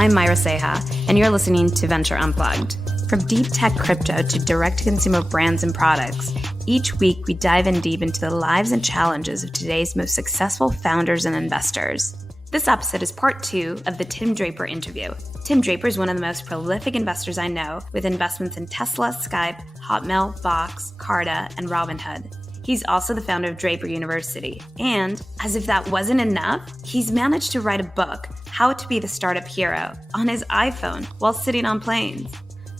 I'm Myra Seha, and you're listening to Venture Unplugged. From deep tech crypto to direct-to-consumer brands and products, each week we dive in deep into the lives and challenges of today's most successful founders and investors. This episode is part 2 of the Tim Draper interview. Tim Draper is one of the most prolific investors I know, with investments in Tesla, Skype, Hotmail, Box, Carta, and Robinhood. He's also the founder of Draper University. And, as if that wasn't enough, he's managed to write a book, How to Be the Startup Hero, on his iPhone while sitting on planes.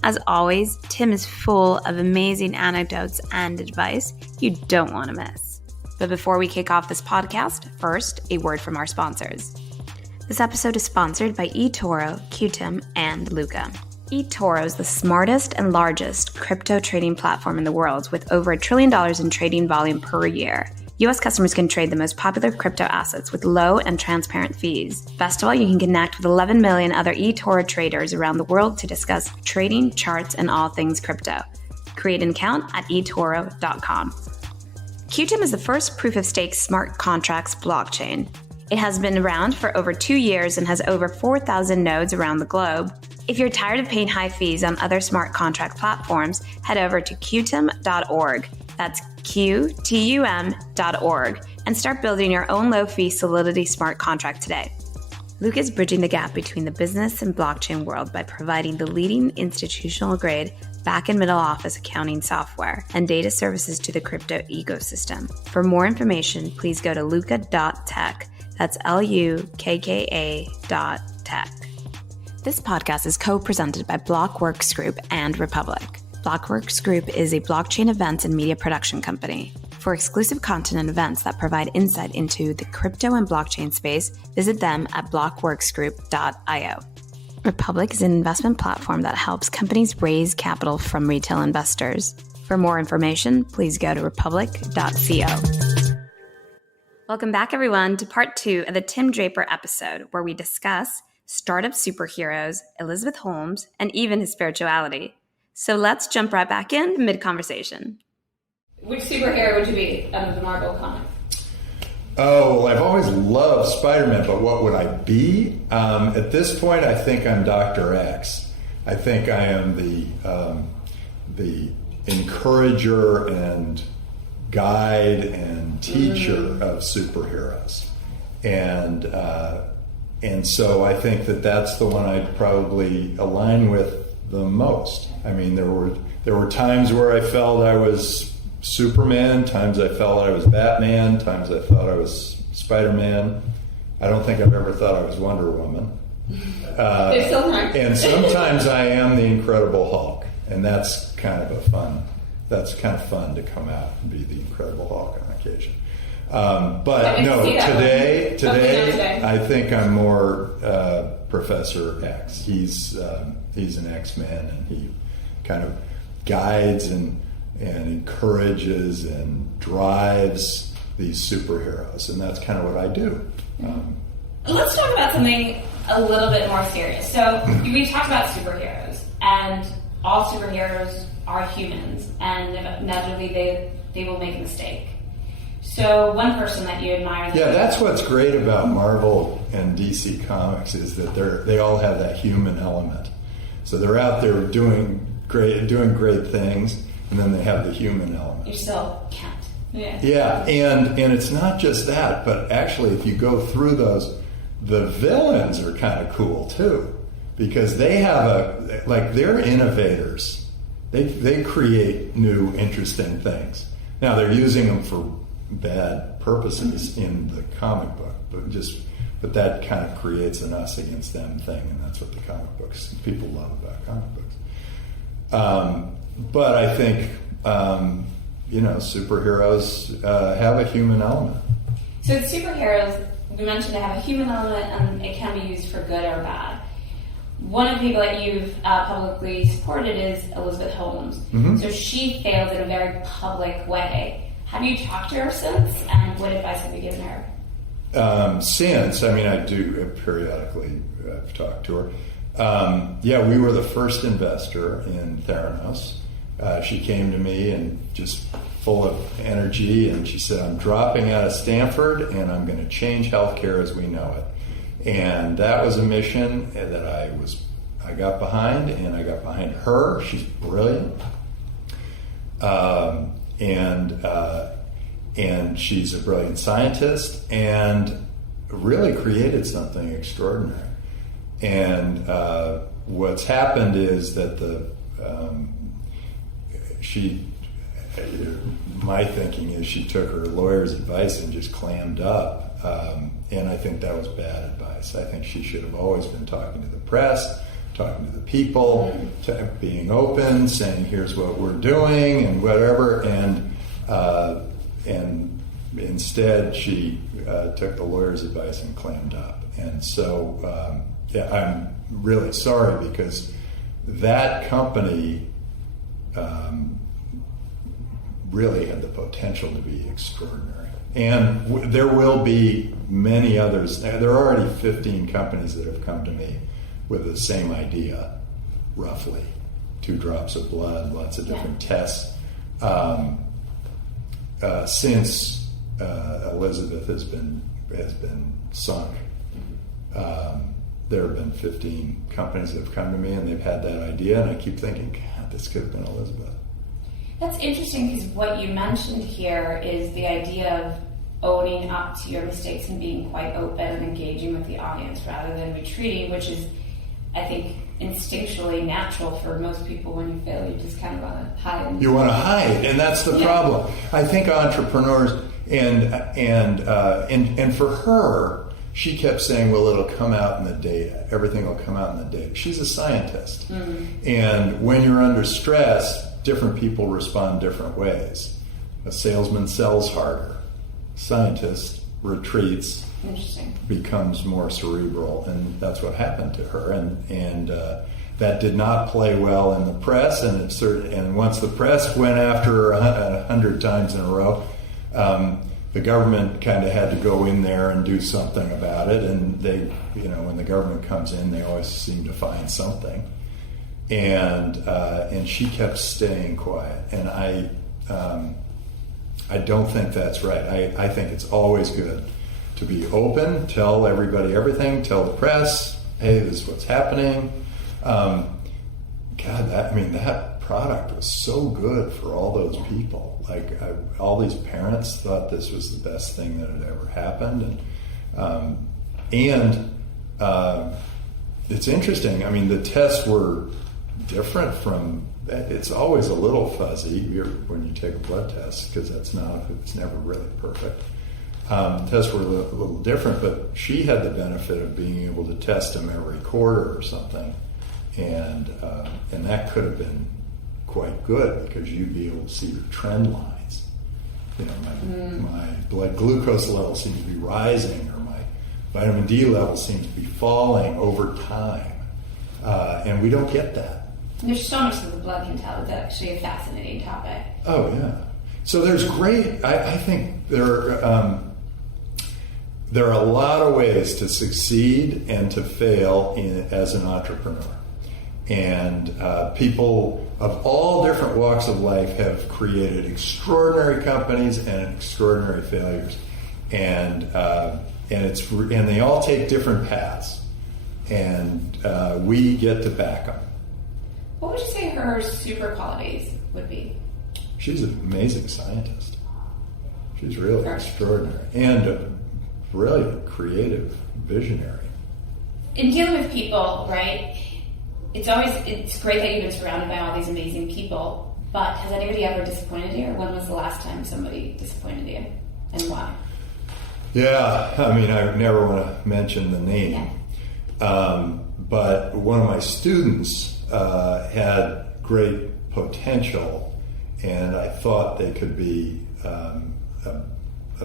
As always, Tim is full of amazing anecdotes and advice you don't want to miss. But before we kick off this podcast, first, a word from our sponsors. This episode is sponsored by eToro, Qtum, and Luca. eToro is the smartest and largest crypto trading platform in the world, with over $1 trillion in trading volume per year. U.S. customers can trade the most popular crypto assets with low and transparent fees. Best of all, you can connect with 11 million other eToro traders around the world to discuss trading, charts, and all things crypto. Create an account at eToro.com. Qtum is the first proof-of-stake smart contracts blockchain. It has been around for over 2 years and has over 4,000 nodes around the globe. If you're tired of paying high fees on other smart contract platforms, head over to qtum.org. That's QTUM.org and start building your own low-fee Solidity smart contract today. Luke is bridging the gap between the business and blockchain world by providing the leading institutional-grade back and middle office accounting software and data services to the crypto ecosystem. For more information, please go to luca.tech. That's LUKKA.tech. This podcast is co-presented by Blockworks Group and Republic. Blockworks Group is a blockchain events and media production company. For exclusive content and events that provide insight into the crypto and blockchain space, visit them at blockworksgroup.io. Republic is an investment platform that helps companies raise capital from retail investors. For more information, please go to republic.co. Welcome back, everyone, to part 2 of the Tim Draper episode, where we discuss startup superheroes, Elizabeth Holmes, and even his spirituality. So let's jump right back in mid-conversation. Which superhero would you be under the Marvel comic? Oh, well, I've always loved Spider-Man, but what would I be? At this point, I think I'm Dr. X. I think I am the encourager and guide and teacher of superheroes. And so I think that's the one I'd probably align with the most. I mean, there were times where I felt I was Superman, times I felt I was Batman, times I thought I was Spider-Man. I don't think I've ever thought I was Wonder Woman. And sometimes I am the Incredible Hulk, and that's kind of fun to come out and be the Incredible Hulk on occasion. But no, today I think I'm more Professor X. He's an X-Man, and he kind of guides and encourages and drives these superheroes, and that's kind of what I do. Let's talk about something a little bit more serious. So we talked about superheroes, and all superheroes are humans, and inevitably they will make a mistake. So one person that you admire... Yeah, that's what's great about Marvel and DC Comics, is that they all have that human element. So they're out there doing great things, and then they have the human element. You still can't. Yeah, and it's not just that, but actually if you go through those, the villains are kind of cool too, because they have they're innovators. They create new, interesting things. Now they're using them for bad purposes in the comic book, but that kind of creates an us against them thing, and that's what the comic books people love about comic books. But I think superheroes have a human element. So with superheroes, we mentioned they have a human element, and it can be used for good or bad. One of the people that you've publicly supported is Elizabeth Holmes. Mm-hmm. So she failed in a very public way. Have you talked to her since, and what advice have you given her? Since, I mean, I do periodically I've talked to her. We were the first investor in Theranos. She came to me and just full of energy, and she said, I'm dropping out of Stanford, and I'm going to change healthcare as we know it. And that was a mission that I got behind, and I got behind her. She's brilliant. And she's a brilliant scientist and really created something extraordinary. And what's happened is that my thinking is she took her lawyer's advice and just clammed up. And I think that was bad advice. I think she should have always been talking to the press, talking to the people, being open, saying here's what we're doing and whatever. And instead she took the lawyer's advice and clammed up. And so I'm really sorry, because that company really had the potential to be extraordinary. And there will be many others. There are already 15 companies that have come to me with the same idea, roughly. 2 drops of blood, lots of different tests. Since Elizabeth has been sunk, there have been 15 companies that have come to me and they've had that idea, and I keep thinking, God, this could have been Elizabeth. That's interesting, because what you mentioned here is the idea of owning up to your mistakes and being quite open and engaging with the audience rather than retreating, which is, I think, instinctually natural for most people. When you fail, you just kind of want to hide. You want to hide, and that's the problem. I think entrepreneurs, and for her, she kept saying, well, it'll come out in the data. Everything will come out in the data. She's a scientist. Mm-hmm. And when you're under stress, different people respond different ways. A salesman sells harder. Scientist retreats, becomes more cerebral, and that's what happened to her. And that did not play well in the press. And once the press went after her 100 times in a row, the government kind of had to go in there and do something about it. And they, when the government comes in, they always seem to find something. And she kept staying quiet, and I don't think that's right. I think it's always good to be open, tell everybody everything, tell the press, hey, this is what's happening. That product was so good for all those people. All these parents thought this was the best thing that had ever happened, and it's interesting. I mean, the tests were different from. It's always a little fuzzy when you take a blood test, because it's never really perfect. Tests were a little different, but she had the benefit of being able to test them every quarter or something, and that could have been quite good, because you'd be able to see the trend lines. My blood glucose level seems to be rising, or my vitamin D level seems to be falling over time, and we don't get that. There's so much that the blood can tell. It's actually a fascinating topic. Oh, yeah. So there's great, I think there are a lot of ways to succeed and to fail as an entrepreneur. And people of all different walks of life have created extraordinary companies and extraordinary failures. And they all take different paths. And we get to back them. What would you say her super qualities would be? She's an amazing scientist. She's really extraordinary and a brilliant, creative, visionary. In dealing with people, right, it's great that you've been surrounded by all these amazing people, but has anybody ever disappointed you, or when was the last time somebody disappointed you, and why? Yeah, I mean, I never want to mention the name, but one of my students had great potential, and I thought they could be a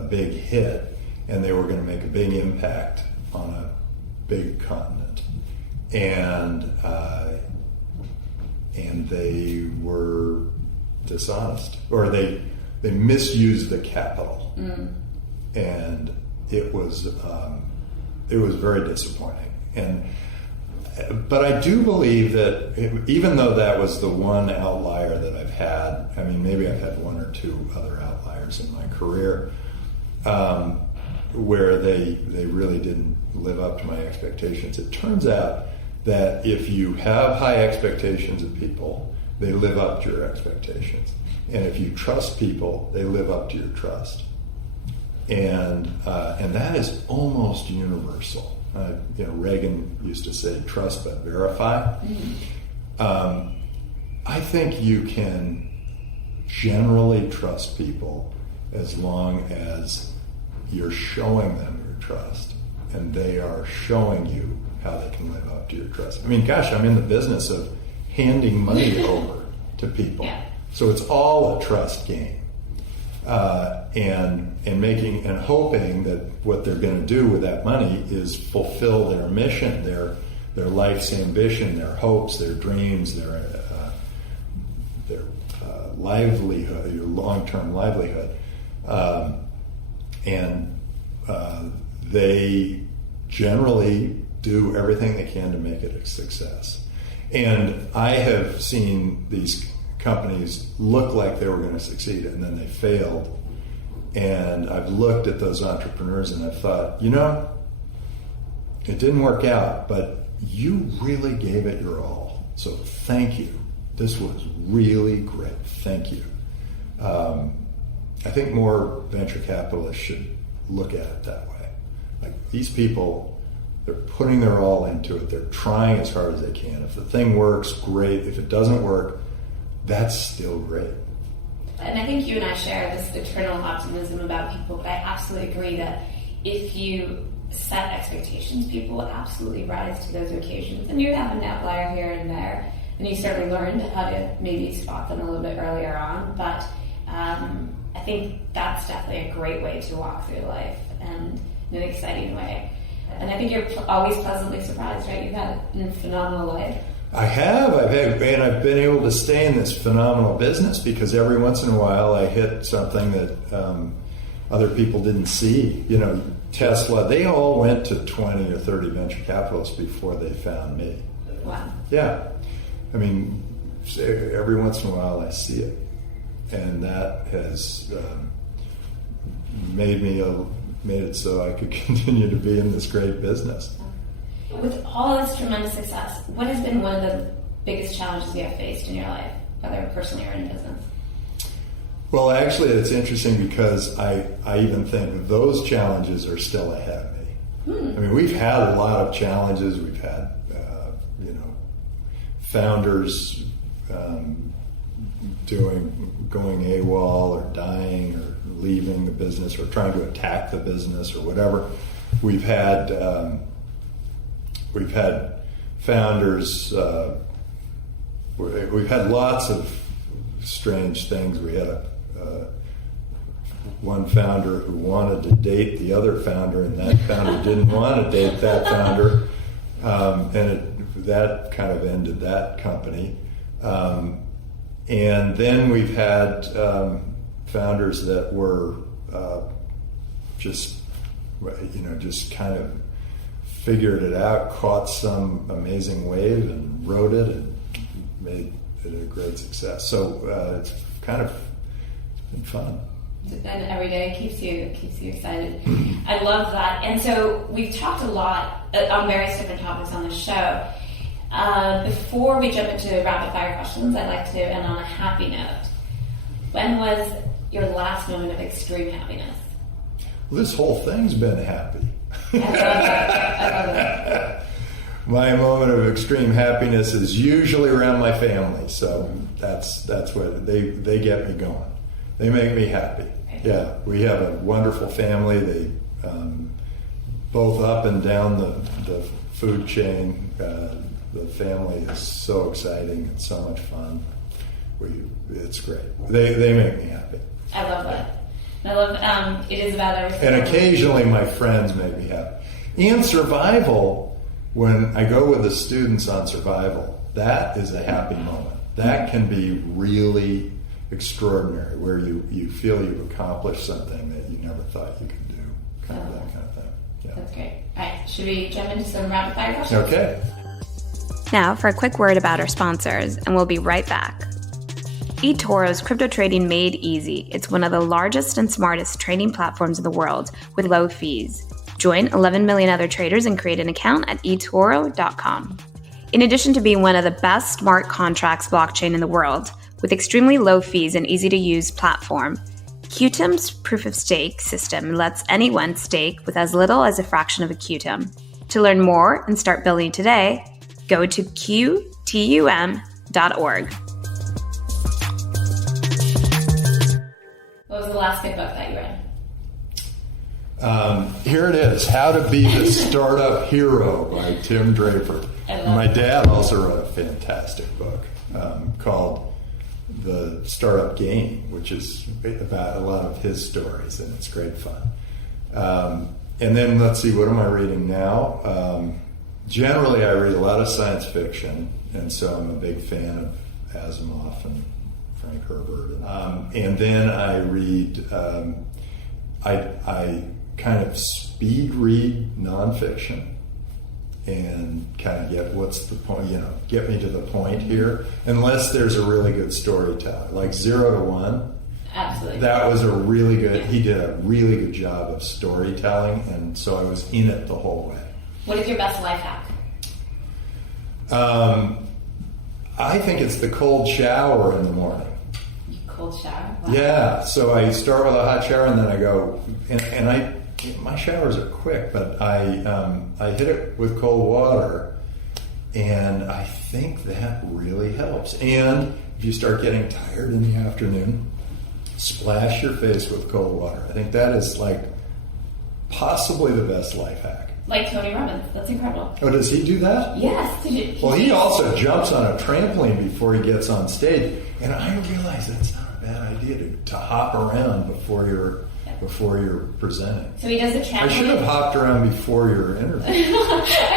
big hit, and they were going to make a big impact on a big continent, and they were dishonest, or they misused the capital, and it was very disappointing. But I do believe that even though that was the one outlier that I've had, I mean, maybe I've had one or two other outliers in my career, where they really didn't live up to my expectations. It turns out that if you have high expectations of people, they live up to your expectations. And if you trust people, they live up to your trust. And that is almost universal. Reagan used to say, trust but verify. Mm-hmm. I think you can generally trust people as long as you're showing them your trust and they are showing you how they can live up to your trust. I mean, gosh, I'm in the business of handing money over to people. Yeah. So it's all a trust game. And making and hoping that what they're going to do with that money is fulfill their mission, their life's ambition, their hopes, their dreams, their livelihood, your long-term livelihood, and they generally do everything they can to make it a success. And I have seen these companies look like they were going to succeed and then they failed. And I've looked at those entrepreneurs and I've thought, it didn't work out, but you really gave it your all. So thank you. This was really great. Thank you. I think more venture capitalists should look at it that way. Like, these people, they're putting their all into it. They're trying as hard as they can. If the thing works, great. If it doesn't work, that's still great. And I think you and I share this eternal optimism about people, but I absolutely agree that if you set expectations, people will absolutely rise to those occasions. And you have an outlier here and there, and you certainly learned how to maybe spot them a little bit earlier on. But I think that's definitely a great way to walk through life, and in an exciting way. And I think you're always pleasantly surprised, right? You've had a phenomenal life. I have. I've been able to stay in this phenomenal business because every once in a while I hit something that other people didn't see. Tesla, they all went to 20 or 30 venture capitalists before they found me. Wow. Yeah. I mean, every once in a while I see it. And that has made it so I could continue to be in this great business. With all this tremendous success, what has been one of the biggest challenges you have faced in your life, whether personally or in business? Well, actually, it's interesting because I even think those challenges are still ahead of me. I mean, we've had a lot of challenges. We've had, founders going AWOL or dying or leaving the business or trying to attack the business or whatever. We've had founders. We've had lots of strange things. We had one founder who wanted to date the other founder, and that founder didn't want to date that founder, that kind of ended that company. And then we've had founders that were just kind of figured it out, caught some amazing wave and rode it and made it a great success. So it's kind of been fun. And every day keeps you excited. I love that. And so we've talked a lot on various different topics on the show. Before we jump into rapid fire questions, I'd like to end on a happy note. When was your last moment of extreme happiness? Well, this whole thing's been happy. I love that. My moment of extreme happiness is usually around my family, so that's what they get me going. They make me happy. Yeah, we have a wonderful family. They both up and down the food chain. The family is so exciting and so much fun. It's great. They make me happy. I love that. I love it is about everything. And occasionally my friends make me happy. And survival, when I go with the students on survival, that is a happy moment. That can be really extraordinary, where you feel you've accomplished something that you never thought you could do. That kind of thing. Yeah. That's great. All right, should we jump into some rapid fire questions? Okay. Now for a quick word about our sponsors, and we'll be right back. eToro is crypto trading made easy. It's one of the largest and smartest trading platforms in the world with low fees. Join 11 million other traders and create an account at eToro.com. In addition to being one of the best smart contracts blockchain in the world, with extremely low fees and easy-to-use platform, Qtum's proof-of-stake system lets anyone stake with as little as a fraction of a Qtum. To learn more and start building today, go to qtum.org. What was the last good book that you read? Here it is, How to Be the Startup Hero by Tim Draper. My dad also wrote a fantastic book called The Startup Game, which is about a lot of his stories, and it's great fun. And then let's see, what am I reading now? Generally, I read a lot of science fiction, and so I'm a big fan of Asimov and Frank Herbert. And then I read, I kind of speed read nonfiction and kind of get what's the point, get me to the point here, unless there's a really good storyteller, like 0 to 1. Absolutely. That was he did a really good job of storytelling, and so I was in it the whole way. What is your best life hack? I think it's the cold shower in the morning. Cold shower? Wow. Yeah, so I start with a hot shower and then I go, and my showers are quick, but I hit it with cold water, and I think that really helps. And if you start getting tired in the afternoon, splash your face with cold water. I think that is like possibly the best life hack. Like Tony Robbins. That's incredible. Oh, does he do that? Yes. Well, he also jumps on a trampoline before he gets on stage, and I realize that's not a bad idea to hop around before you're presenting. So he does the trampoline. I should have hopped around before your interview. I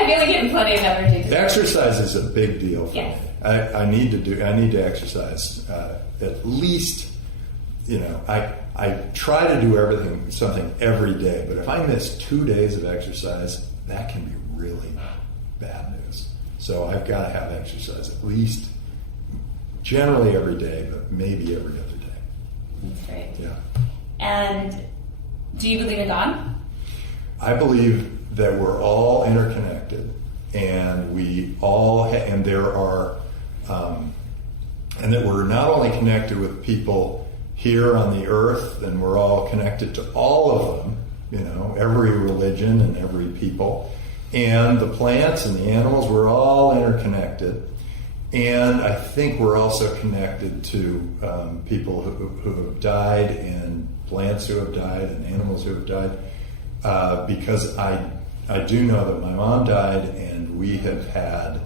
feel like getting plenty of energy. Exercise is a big deal for yes. me. I need to exercise at least. I try to do something every day, but if I miss 2 days of exercise, that can be really bad news. So I've got to have exercise at least generally every day, but maybe every other day. That's great. Yeah. And do you believe in God? I believe that we're all interconnected, and we all and there are, and that we're not only connected with people here on the earth, and we're all connected to all of them, every religion and every people, and the plants and the animals, we're all interconnected. And I think we're also connected to people who have died, and plants who have died, and animals who have died, because I do know that my mom died, and we have had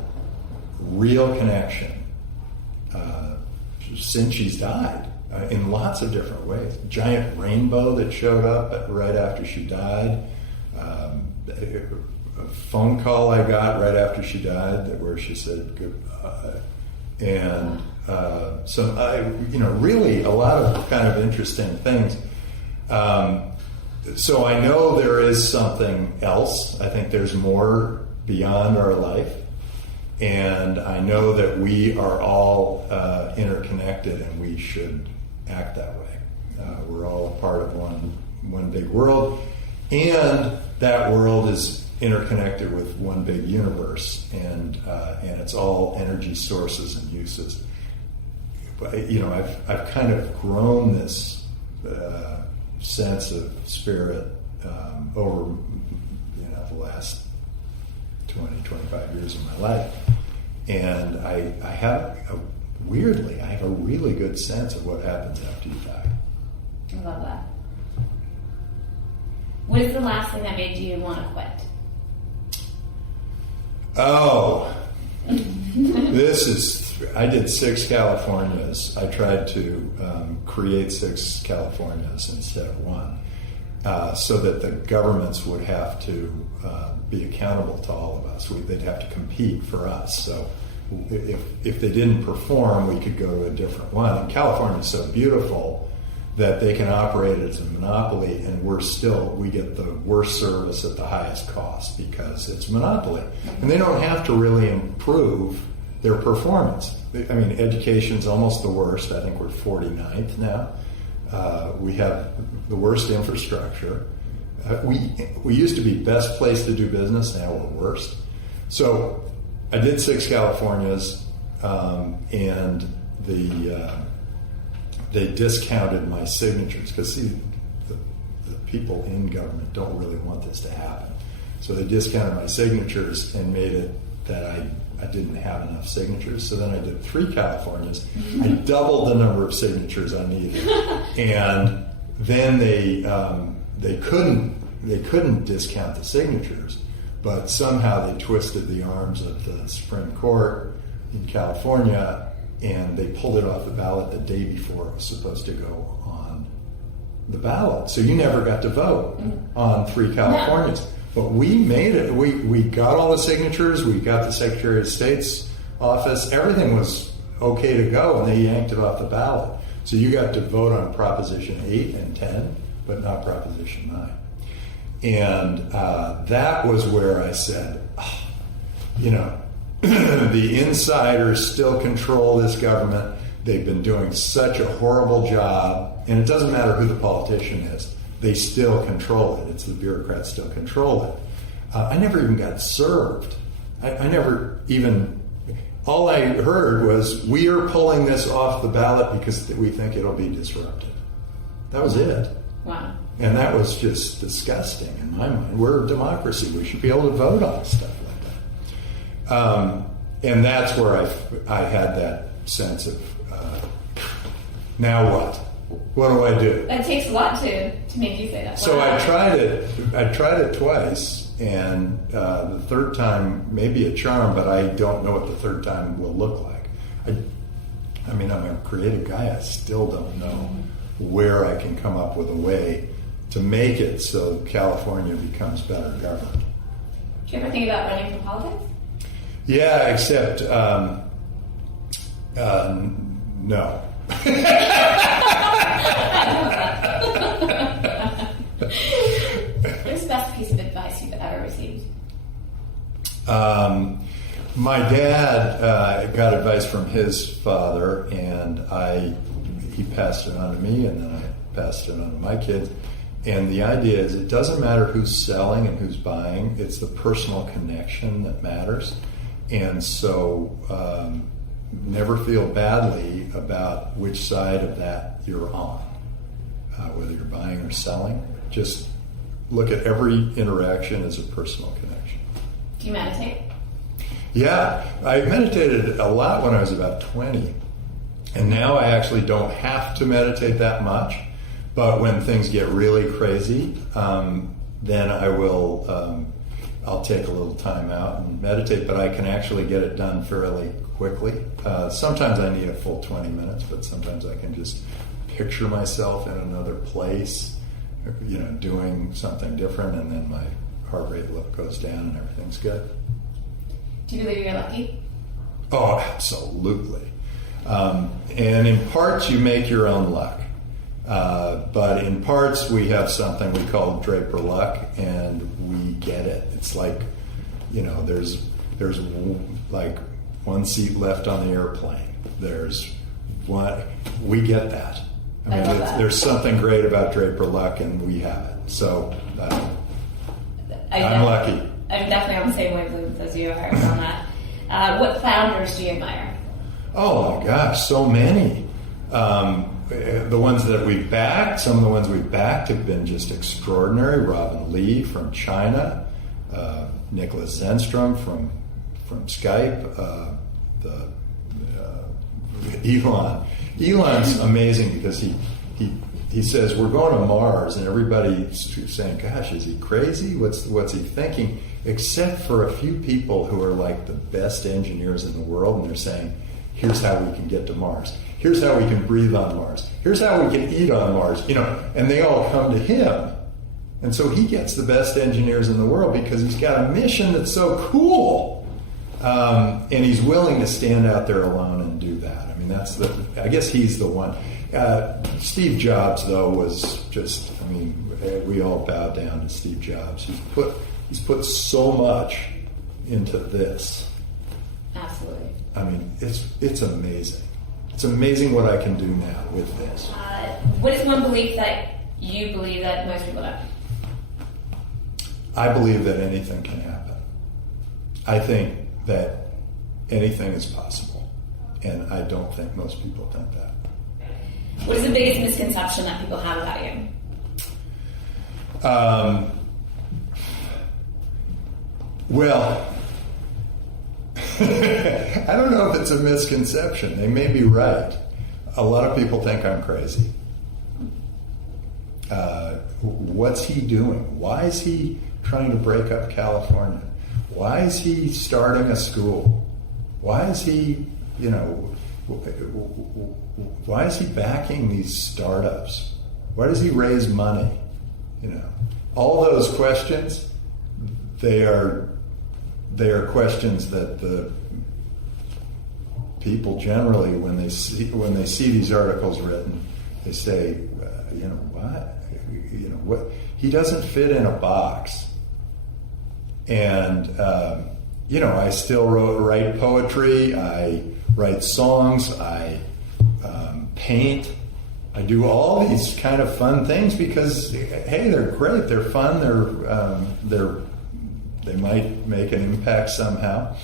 real connection since she's died. In lots of different ways. Giant rainbow that showed up right after she died. A phone call I got right after she died where she said goodbye. And really a lot of kind of interesting things. So I know there is something else. I think there's more beyond our life. And I know that we are all interconnected, and we should act that way. We're all a part of one big world, and that world is interconnected with one big universe, and it's all energy sources and uses. But I've kind of grown this sense of spirit over the last 20-25 years of my life, and I have a really good sense of what happens after you die. I love that. What is the last thing that made you want to quit? Oh, I did 6 Californias. I tried to create 6 Californias instead of 1, so that the governments would have to be accountable to all of us. They'd have to compete for us. So if they didn't perform, we could go to a different one. And California is so beautiful that they can operate as a monopoly, and we get the worst service at the highest cost because it's a monopoly. And they don't have to really improve their performance. I mean, education's almost the worst. I think we're 49th now. We have the worst infrastructure. We used to be best place to do business. Now we're worst. So I did 6 Californias, and they discounted my signatures because, see, the people in government don't really want this to happen. So they discounted my signatures and made it that I didn't have enough signatures. So then I did 3 Californias. I doubled the number of signatures I needed, and then they couldn't discount the signatures, but somehow they twisted the arms of the Supreme Court in California, and they pulled it off the ballot the day before it was supposed to go on the ballot. So you never got to vote on 3 Californias. No. But we made it. We got all the signatures. We got the Secretary of State's office. Everything was okay to go, and they yanked it off the ballot. So you got to vote on Proposition 8 and 10, but not Proposition 9. And that was where I said, the insiders still control this government. They've been doing such a horrible job, and it doesn't matter who the politician is. They still control it. It's the bureaucrats still control it. I never even got served. I never even, all I heard was, we are pulling this off the ballot because we think it'll be disruptive. That was it. Wow. And that was just disgusting in my mind. We're a democracy. We should be able to vote on stuff like that. And that's where I had that sense of, now what? What do I do? That takes a lot to make you say that. So I tried it twice, and the third time may be a charm, but I don't know what the third time will look like. I mean, I'm a creative guy. I still don't know where I can come up with a way to make it so California becomes better governed. Do you ever think about running for politics? Yeah, except no. What's the best piece of advice you've ever received? My dad got advice from his father, and he passed it on to me, and then I passed it on to my kids. And the idea is, it doesn't matter who's selling and who's buying, it's the personal connection that matters. And so never feel badly about which side of that you're on, whether you're buying or selling. Just look at every interaction as a personal connection. Do you meditate? Yeah, I meditated a lot when I was about 20. And now I actually don't have to meditate that much. But when things get really crazy, then I will, I'll take a little time out and meditate, but I can actually get it done fairly quickly. Sometimes I need a full 20 minutes, but sometimes I can just picture myself in another place, doing something different, and then my heart rate goes down and everything's good. Do you believe you're lucky? Oh, absolutely. And in parts, you make your own luck. But in parts, we have something we call Draper Luck, and we get it. It's like, there's like one seat left on the airplane. There's one, we get that. I mean, there's something great about Draper Luck, and we have it. So I'm lucky. I'm definitely on the same wavelength as you are on that. What founders do you admire? Oh my gosh, so many. The ones that we've backed, some of the ones we've backed have been just extraordinary. Robin Lee from China, Nicholas Zenstrom from Skype, Elon. Elon's amazing because he says we're going to Mars, and everybody's saying, "Gosh, is he crazy? What's he thinking?" Except for a few people who are like the best engineers in the world, and they're saying, "Here's how we can get to Mars. Here's how we can breathe on Mars. Here's how we can eat on Mars." And they all come to him. And so he gets the best engineers in the world because he's got a mission that's so cool. And he's willing to stand out there alone and do that. I mean, I guess he's the one. Steve Jobs, though, was just, we all bow down to Steve Jobs. He's put so much into this. Absolutely. I mean, it's amazing. It's amazing what I can do now with this. What is one belief that you believe that most people don't? I believe that anything can happen. I think that anything is possible, and I don't think most people think that. What is the biggest misconception that people have about you? Well, I don't know if it's a misconception. They may be right. A lot of people think I'm crazy. What's he doing? Why is he trying to break up California? Why is he starting a school? Why is he, why is he backing these startups? Why does he raise money? All those questions, they are questions that the people generally, when they see these articles written, they say, what? He doesn't fit in a box. And I still write poetry. I write songs. I paint. I do all these kind of fun things because, hey, they're great. They're fun. They might make an impact somehow.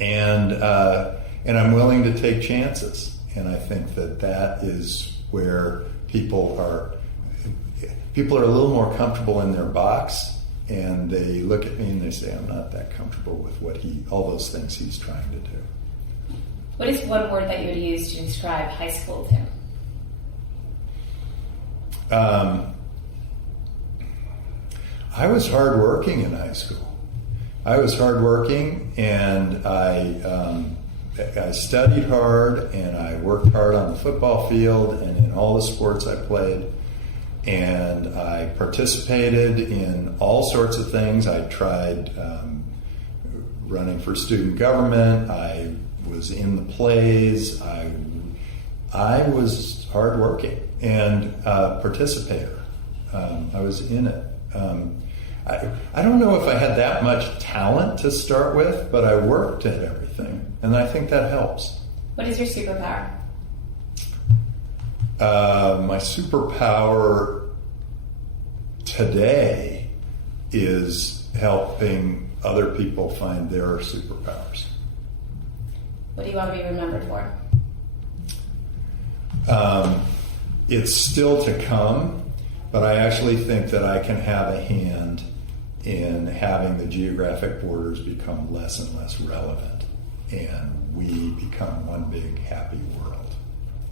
And I'm willing to take chances. And I think that is where people are a little more comfortable in their box, and they look at me and they say, I'm not that comfortable with all those things he's trying to do. What is one word that you would use to describe high school Tim? I was hardworking in high school. I was hardworking, and I studied hard, and I worked hard on the football field and in all the sports I played. And I participated in all sorts of things. I tried running for student government. I was in the plays. I was hardworking and participator. I was in it. I don't know if I had that much talent to start with, but I worked at everything, and I think that helps. What is your superpower? My superpower today is helping other people find their superpowers. What do you want to be remembered for? It's still to come, but I actually think that I can have a hand in having the geographic borders become less and less relevant, and we become one big happy world.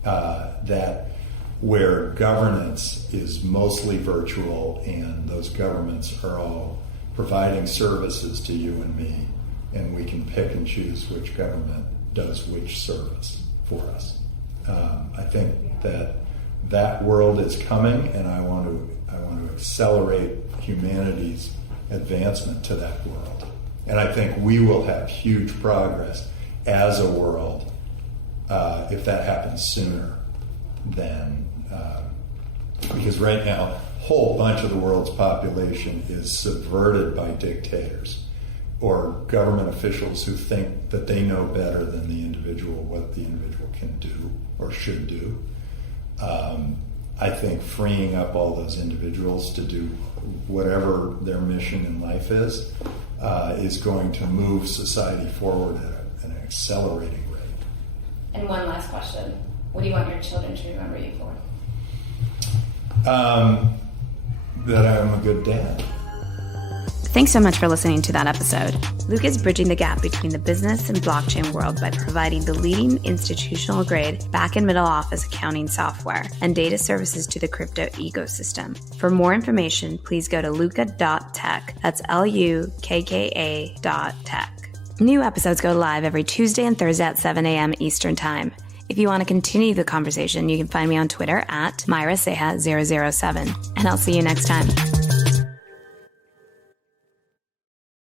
That where governance is mostly virtual, and those governments are all providing services to you and me, and we can pick and choose which government does which service for us. I think that world is coming, and I want to accelerate humanity's advancement to that world. And I think we will have huge progress as a world if that happens sooner than because right now a whole bunch of the world's population is subverted by dictators or government officials who think that they know better than the individual what the individual can do or should do. I think freeing up all those individuals to do whatever their mission in life is going to move society forward at an accelerating rate. And one last question. What do you want your children to remember you for? That I'm a good dad. Thanks so much for listening to that episode. Luke is bridging the gap between the business and blockchain world by providing the leading institutional-grade back and middle office accounting software and data services to the crypto ecosystem. For more information, please go to luka.tech. That's LUKKA.tech. New episodes go live every Tuesday and Thursday at 7 a.m. Eastern Time. If you want to continue the conversation, you can find me on Twitter at MyraSeha007. And I'll see you next time.